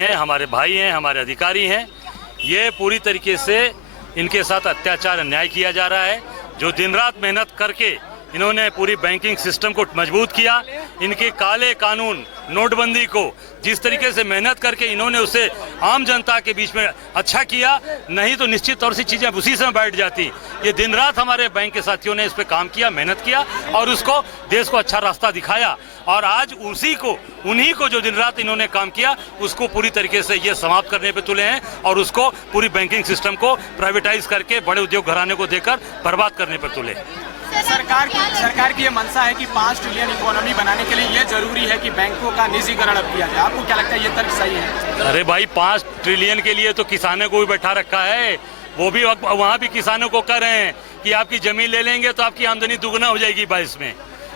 हैं, हमारे भाई हैं, हमारे अधिकारी हैं। ये पूरी तरीके से इनके साथ अत्याचार अन्याय किया जा रहा है। जो दिन रात मेहनत करके इन्होंने पूरी बैंकिंग सिस्टम को मजबूत किया, इनके काले कानून नोटबंदी को जिस तरीके से मेहनत करके इन्होंने उसे आम जनता के बीच में अच्छा किया, नहीं तो निश्चित तौर से चीज़ें उसी समय बैठ जाती। ये दिन रात हमारे बैंक के साथियों ने इस पर काम किया, मेहनत किया और उसको देश को अच्छा रास्ता दिखाया। और आज उन्हीं को जो दिन रात इन्होंने काम किया उसको पूरी तरीके से ये समाप्त करने पे तुले हैं और उसको पूरी बैंकिंग सिस्टम को प्राइवेटाइज करके बड़े उद्योग घराने को देकर बर्बाद करने पर तुले। सरकार की ये मंशा है कि 5 ट्रिलियन इकोनॉमी बनाने के लिए ये जरूरी है कि बैंकों का निजीकरण अब किया जाए। आपको क्या लगता है ये तर्क सही है? अरे भाई, 5 ट्रिलियन के लिए तो किसानों को भी बैठा रखा है। वो भी वहाँ भी किसानों को कह रहे हैं कि आपकी जमीन ले लेंगे तो आपकी आमदनी दुगना हो जाएगी 22 में।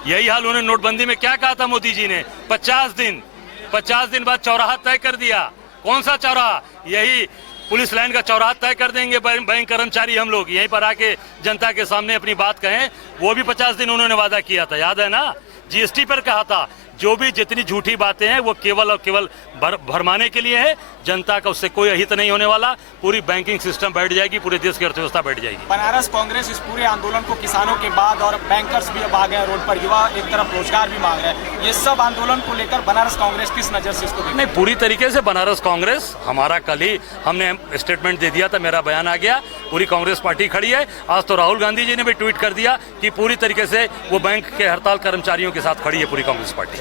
यही हाल उन्होंने नोटबंदी में क्या कहा था मोदी जी ने? 50 दिन बाद चौराहा तय कर दिया। कौन सा चौराहा? यही पुलिस लाइन का चौराहा तय कर देंगे बैंक कर्मचारी हम लोग, यहीं पर आके जनता के सामने अपनी बात कहें। वो भी 50 दिन उन्होंने वादा किया था, याद है ना? जीएसटी पर कहा था जो भी जितनी झूठी बातें हैं वो केवल और केवल भरमाने के लिए है। जनता का उससे कोई अहित नहीं होने वाला। पूरी बैंकिंग सिस्टम बैठ जाएगी, पूरे देश की अर्थव्यवस्था बैठ जाएगी। बनारस कांग्रेस इस पूरे आंदोलन को किसानों के बाद और बैंकर्स भी अब आ गए रोड पर, युवा एक तरफ रोजगार भी मांग रहे हैं। ये सब आंदोलन को लेकर बनारस कांग्रेस किस नजर से इसको? नहीं, पूरी तरीके से बनारस कांग्रेस, हमारा कल ही हमने स्टेटमेंट दे दिया था, मेरा बयान आ गया। पूरी कांग्रेस पार्टी खड़ी है। आज तो राहुल गांधी जी ने भी ट्वीट कर दिया कि पूरी तरीके से वो बैंक के हड़ताल कर्मचारियों के साथ खड़ी है पूरी कांग्रेस पार्टी।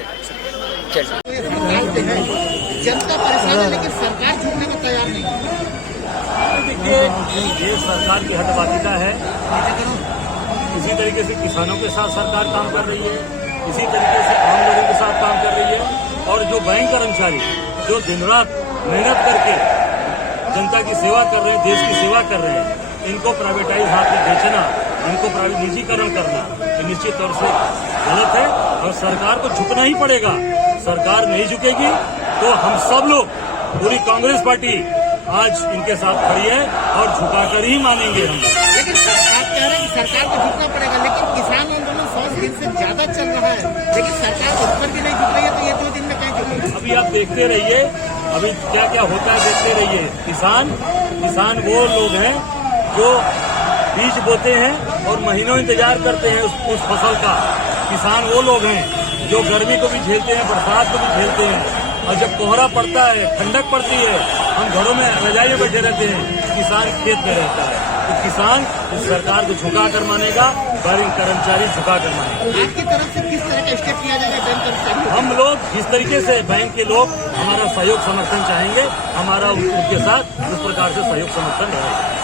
जनता परेशान है लेकिन सरकार छोड़ने को तैयार नहीं। देखिए, ये सरकार की हटवादिता है। इसी तरीके से किसानों के साथ सरकार काम कर रही है, इसी तरीके से आम लोगों के साथ काम कर रही है। और जो बैंक कर्मचारी जो दिन रात मेहनत करके जनता की सेवा कर रहे हैं, देश की सेवा कर रहे हैं, इनको प्राइवेटाइज हाथ में बेचना, इनको निजीकरण करना निश्चित तौर से गलत है और सरकार को झुकना ही पड़ेगा। सरकार नहीं झुकेगी तो हम सब लोग, पूरी कांग्रेस पार्टी आज इनके साथ खड़ी है और झुकाकर ही मानेंगे हम। लेकिन सरकार कह रहे हैं कि सरकार को झुकना पड़ेगा, लेकिन किसान आंदोलन 100 दिन से ज्यादा चल रहा है, लेकिन सरकार उस पर भी नहीं झुक रही है, तो ये 2 दिन में क्या झुकेगी? अभी आप देखते रहिए, अभी क्या क्या होता है देखते रहिए। किसान वो लोग हैं जो बीज बोते हैं और महीनों इंतजार करते हैं उस फसल का। किसान वो लोग हैं जो गर्मी को भी झेलते हैं, बरसात को भी झेलते हैं। और जब कोहरा पड़ता है, ठंडक पड़ती है, हम घरों में रजाई में बैठे रहते हैं, किसान खेत में रहता है। तो किसान इस सरकार को झुका कर मानेगा, बैंक कर्मचारी झुका कर मानेगा। आपकी तरफ से किस तरह का स्टेप लिया जाएगा बैंक कर्मचारी? हम लोग जिस तरीके से बैंक के लोग हमारा सहयोग समर्थन चाहेंगे, हमारा उनके साथ उस प्रकार से सहयोग समर्थन रहेगा।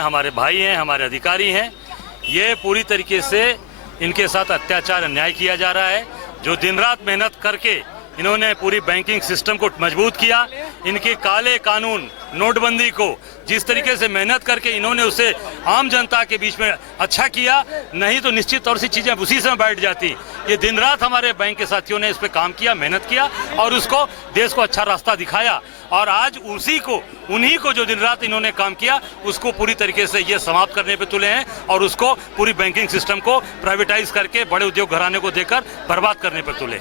हमारे भाई हैं, हमारे अधिकारी हैं। ये पूरी तरीके से इनके साथ अत्याचार अन्याय किया जा रहा है। जो दिन रात मेहनत करके इन्होंने पूरी बैंकिंग सिस्टम को मजबूत किया, इनके काले कानून नोटबंदी को जिस तरीके से मेहनत करके इन्होंने उसे आम जनता के बीच में अच्छा किया, नहीं तो निश्चित तौर से चीजें उसी समय बैठ जाती। ये दिन रात हमारे बैंक के साथियों ने इस पे काम किया, मेहनत किया और उसको देश को अच्छा रास्ता दिखाया। और आज उन्हीं को जो दिन रात इन्होंने काम किया उसको पूरी तरीके से ये समाप्त करने पे तुले हैं और उसको पूरी बैंकिंग सिस्टम को प्राइवेटाइज करके बड़े उद्योग घराने को देकर बर्बाद करने पर तुले।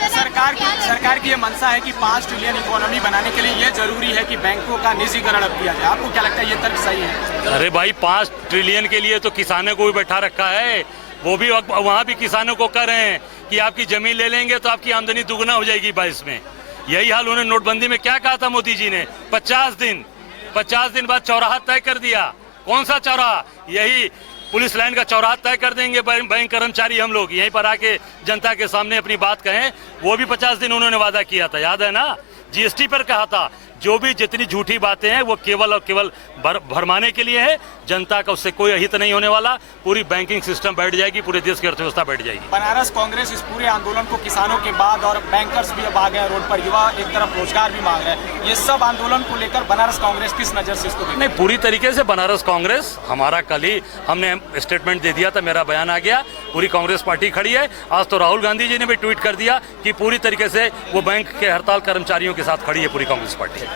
सरकार की ये मंशा है कि 5 ट्रिलियन इकोनॉमी बनाने के लिए ये जरूरी है कि बैंकों का निजीकरण अब किया जाए। आपको क्या लगता है ये तर्क सही है? अरे भाई 5 ट्रिलियन के लिए तो किसानों को भी बैठा रखा है, वो भी वहाँ भी किसानों को कह रहे हैं कि आपकी जमीन ले लेंगे तो आपकी आमदनी दुगना हो जाएगी 22 में। यही हाल उन्होंने नोटबंदी में क्या कहा था मोदी जी ने? 50 दिन बाद चौराहा तय कर दिया। कौन सा चौराहा? यही पुलिस लाइन का चौराहा तय कर देंगे बैंक कर्मचारी हम लोग, यहीं पर आके जनता के सामने अपनी बात कहें। वो भी 50 दिन उन्होंने वादा किया था, याद है ना? जीएसटी पर कहा था जो भी जितनी झूठी बातें हैं वो केवल और केवल भरमाने के लिए है, जनता का उससे कोई हित नहीं होने वाला। पूरी बैंकिंग सिस्टम बैठ जाएगी, पूरे देश की अर्थव्यवस्था बैठ जाएगी। बनारस कांग्रेस इस पूरे आंदोलन को किसानों के बाद और बैंकर्स भी अब आ गए रोड पर, युवा एक तरफ रोजगार भी मांग रहे हैं, ये सब आंदोलन को लेकर बनारस कांग्रेस किस नजर से इसको नहीं, पूरी तरीके से बनारस कांग्रेस, हमारा कल ही हमने स्टेटमेंट दे दिया था, मेरा बयान आ गया, पूरी कांग्रेस पार्टी खड़ी है। आज तो राहुल गांधी जी ने भी ट्वीट कर दिया कि पूरी तरीके से वो बैंक के हड़ताल कर्मचारियों के साथ खड़ी है पूरी कांग्रेस पार्टी।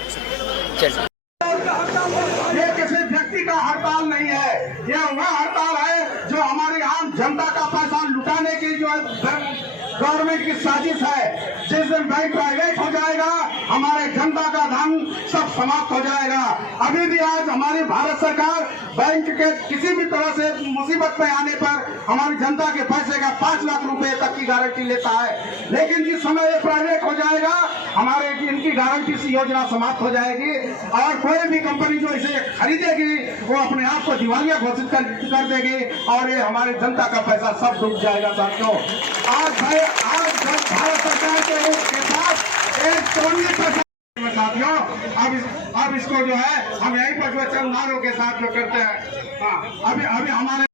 ये किसी व्यक्ति का हड़ताल नहीं है, ये वह हड़ताल है जो हमारी आम जनता का पैसा लुटाने की जो गवर्नमेंट की साजिश है। जिस दिन बैंक प्राइवेट हो जाएगा हमारे जनता का धन सब समाप्त हो जाएगा। अभी भी आज हमारी भारत सरकार बैंक के किसी भी तरह से मुसीबत में आने पर हमारी जनता के पैसे का 5 लाख रुपए तक की गारंटी लेता है, लेकिन जिस समय ये प्राइवेट हो जाएगा हमारे इनकी गारंटी से योजना समाप्त हो जाएगी और कोई भी कंपनी जो इसे खरीदेगी वो अपने आप को दिवालिया घोषित कर देगी और ये हमारी जनता का पैसा सब डूब जाएगा। साथियों, आज भारत सरकार के साथ एक टोनी साथियों, अब इसको जो है हम यहीं पर जो चंद नारों के साथ जो करते हैं, अभी हमारे